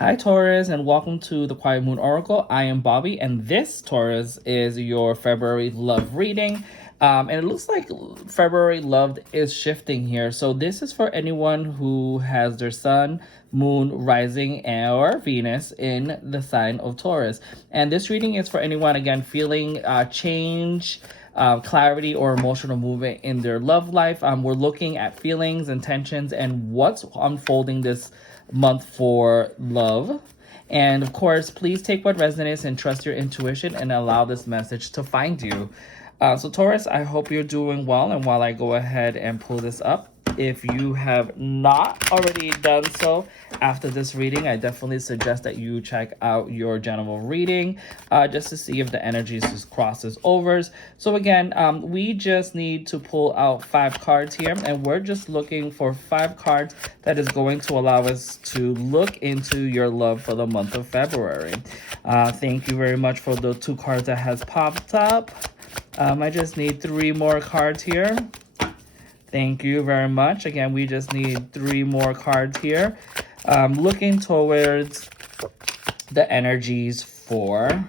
Hi, Taurus, and welcome to the Quiet Moon Oracle. I am Bobby, and this, Taurus, is your February love reading. And it looks like February love is shifting here. So this is for anyone who has their sun, moon, rising, or Venus in the sign of Taurus. And this reading is for anyone, again, feeling change, clarity, or emotional movement in their love life. We're looking at feelings, intentions, and what's unfolding this month for love. And of course, please take what resonates and trust your intuition and allow this message to find you. So, Taurus, I hope you're doing well. And while I go ahead and pull this up, if you have not already done so after this reading, I definitely suggest that you check out your general reading just to see if the energies just crosses overs. So again, we just need to pull out 5 cards here, and we're just looking for 5 cards that is going to allow us to look into your love for the month of February. Thank you very much for the 2 cards that has popped up. I just need 3 more cards here. Thank you very much. Again, we just need 3 more cards here. Looking towards the energies for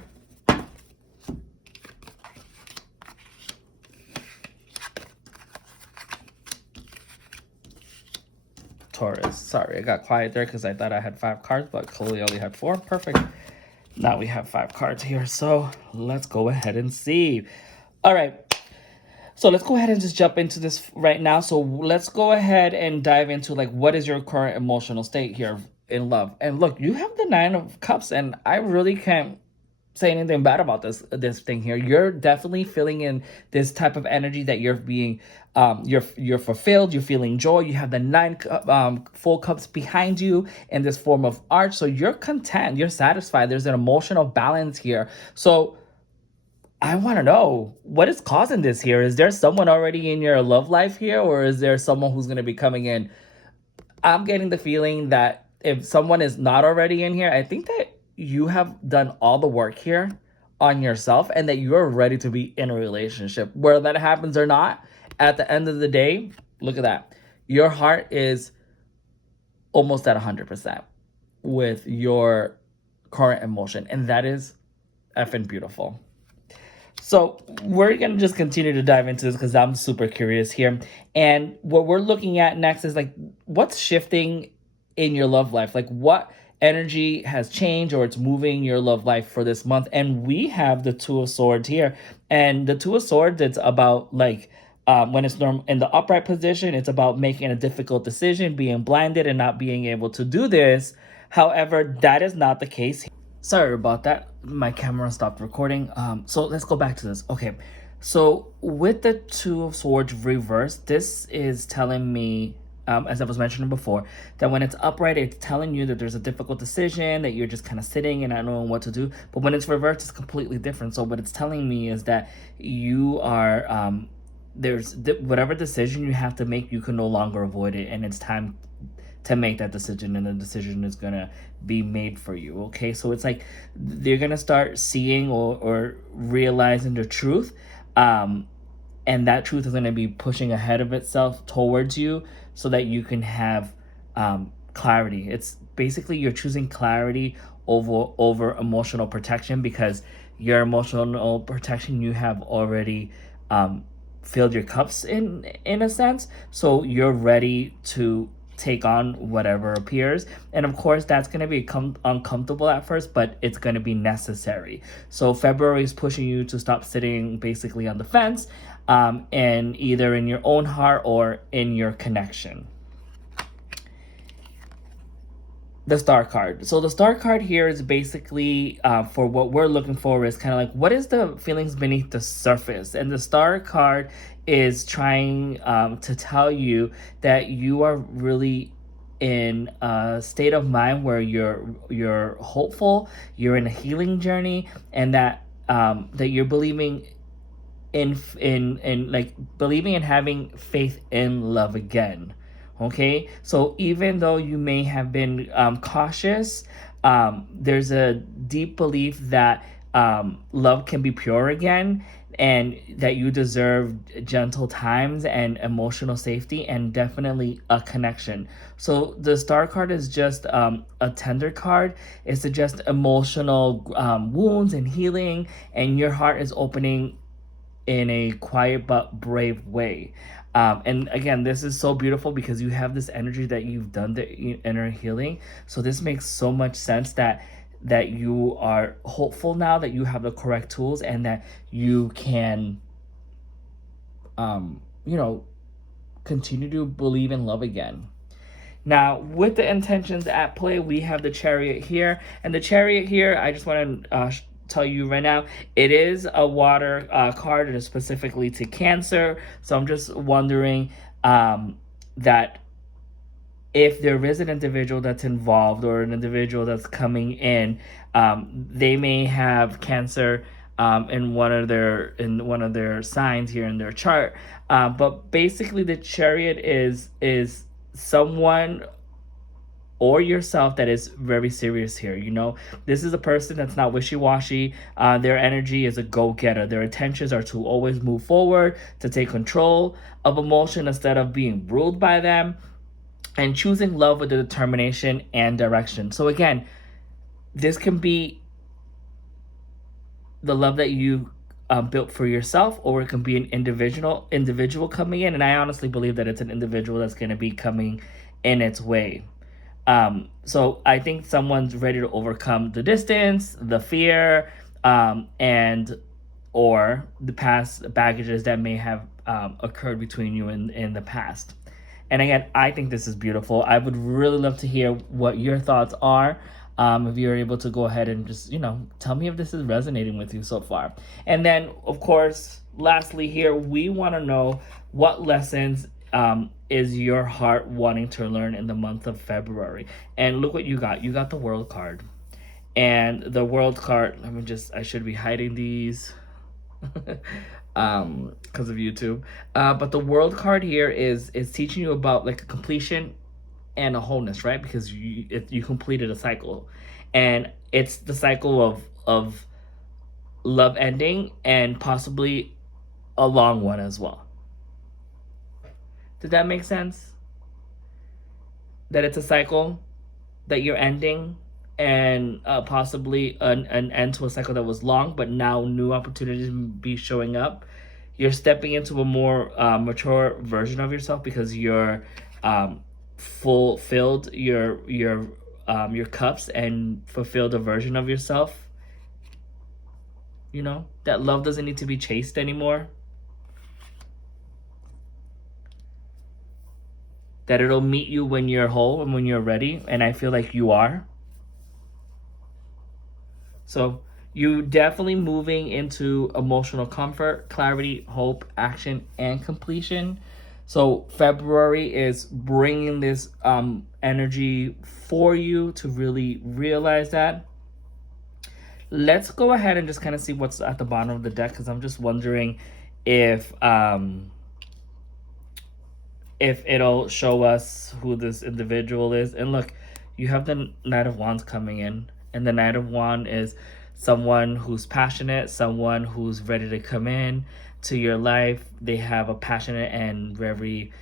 Taurus. Sorry, I got quiet there because I thought I had 5 cards, but clearly only had 4. Perfect. Now we have 5 cards here, so let's go ahead and see. All right. So let's go ahead and just jump into this right now. So let's go ahead and dive into like what is your current emotional state here in love. And look, you have the 9 of Cups, and I really can't say anything bad about this thing here. You're definitely feeling in this type of energy that you're being you're fulfilled, you're feeling joy. You have the 9 full cups behind you in this form of arch. So you're content, you're satisfied. There's an emotional balance here. So I want to know what is causing this here. Is there someone already in your love life here, or is there someone who's going to be coming in? I'm getting the feeling that if someone is not already in here, I think that you have done all the work here on yourself and that you're ready to be in a relationship. Whether that happens or not, at the end of the day, look at that. Your heart is almost at 100% with your current emotion, and that is effing beautiful. So we're going to just continue to dive into this because I'm super curious here. And what we're looking at next is like what's shifting in your love life? Like what energy has changed or it's moving your love life for this month? And we have the 2 of Swords here. And the 2 of Swords, it's about like when it's in the upright position, it's about making a difficult decision, being blinded and not being able to do this. However, that is not the case. Sorry about that. My camera stopped recording. So let's go back to this. Okay. So with the 2 of Swords reversed, this is telling me, as I was mentioning before, that when it's upright, it's telling you that there's a difficult decision, that you're just kind of sitting and not knowing what to do. But when it's reversed, it's completely different. So what it's telling me is that you are, whatever decision you have to make, you can no longer avoid it. And it's time to make that decision, and the decision is gonna be made for you. Okay, so it's like they're gonna start seeing or realizing the truth, and that truth is gonna be pushing ahead of itself towards you so that you can have clarity. It's basically you're choosing clarity over emotional protection, because your emotional protection, you have already filled your cups in a sense, so you're ready to take on whatever appears. And of course, that's going to be uncomfortable at first, but it's going to be necessary. So February is pushing you to stop sitting basically on the fence, and either in your own heart or in your connection. The Star card. So the Star card here is basically for what we're looking for is kind of like what is the feelings beneath the surface. And the Star card is trying to tell you that you are really in a state of mind where you're hopeful, you're in a healing journey, and that that you're believing in like believing in having faith in love again. Okay, so even though you may have been cautious, there's a deep belief that love can be pure again, and that you deserve gentle times and emotional safety and definitely a connection. So the star card is just a tender card. It suggests emotional wounds and healing, and your heart is opening in a quiet but brave way. And again, this is so beautiful because you have this energy that you've done the inner healing. So this makes so much sense that you are hopeful now, that you have the correct tools, and that you can, you know, continue to believe in love again. Now, with the intentions at play, we have the Chariot here. And the Chariot here, I just want to tell you right now, it is a water card. It is specifically to Cancer. So I'm just wondering that if there is an individual that's involved or an individual that's coming in, they may have Cancer in one of their signs here in their chart. But basically, the Chariot is someone or yourself that is very serious here. You know, this is a person that's not wishy-washy. Their energy is a go-getter. Their intentions are to always move forward, to take control of emotion instead of being ruled by them, and choosing love with the determination and direction. So again, this can be the love that you built for yourself, or it can be an individual coming in. And I honestly believe that it's an individual that's going to be coming in its way. So I think someone's ready to overcome the distance, the fear, and or the past baggages that may have occurred between you in the past. And again, I think this is beautiful. I would really love to hear what your thoughts are. If you're able to go ahead and just, tell me if this is resonating with you so far. And then, of course, lastly here, we want to know what lessons is your heart wanting to learn in the month of February. And look what you got. You got the World card. And the World card, I should be hiding these because of YouTube. But the World card here is teaching you about like a completion and a wholeness, right? Because you completed a cycle, and it's the cycle of love ending and possibly a long one as well. Did that make sense? That it's a cycle that you're ending, and possibly an end to a cycle that was long, but now new opportunities be showing up. You're stepping into a more mature version of yourself because you're fulfilled your cups and fulfilled a version of yourself. That love doesn't need to be chased anymore. That it'll meet you when you're whole and when you're ready, and I feel like you are. So you definitely moving into emotional comfort, clarity, hope, action, and completion. So February is bringing this energy for you to really realize that. Let's go ahead and just kind of see what's at the bottom of the deck, because I'm just wondering if it'll show us who this individual is. And look, you have the Knight of Wands coming in. And the Knight of Wands is someone who's passionate, someone who's ready to come in to your life. They have a passionate and very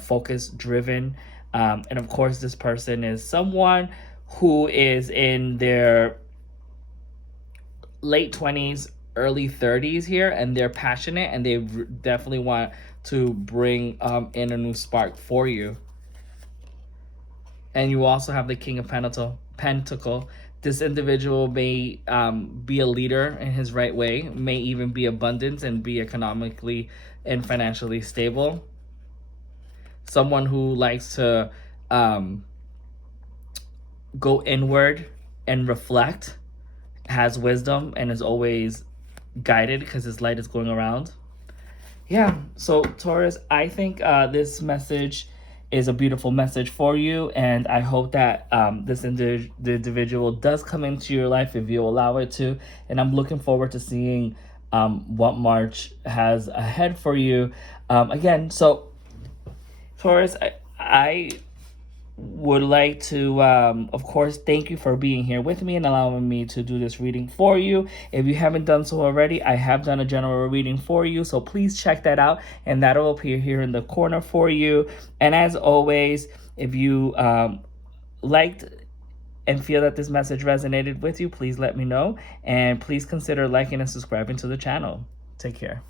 focus driven. And of course, this person is someone who is in their late 20s, early 30s here, and they're passionate, and they definitely want to bring in a new spark for you. And you also have the King of Pentacle. This individual may be a leader in his right way, may even be abundant and be economically and financially stable. Someone who likes to go inward and reflect, has wisdom, and is always guided because his light is going around. Yeah, so Taurus, I think this message is a beautiful message for you, and I hope that this individual does come into your life if you allow it to. And I'm looking forward to seeing what March has ahead for you. Again, so Taurus, I would like to, of course, thank you for being here with me and allowing me to do this reading for you. If you haven't done so already, I have done a general reading for you, so please check that out, and that'll appear here in the corner for you. And as always, if you liked and feel that this message resonated with you, please let me know, and please consider liking and subscribing to the channel. Take care.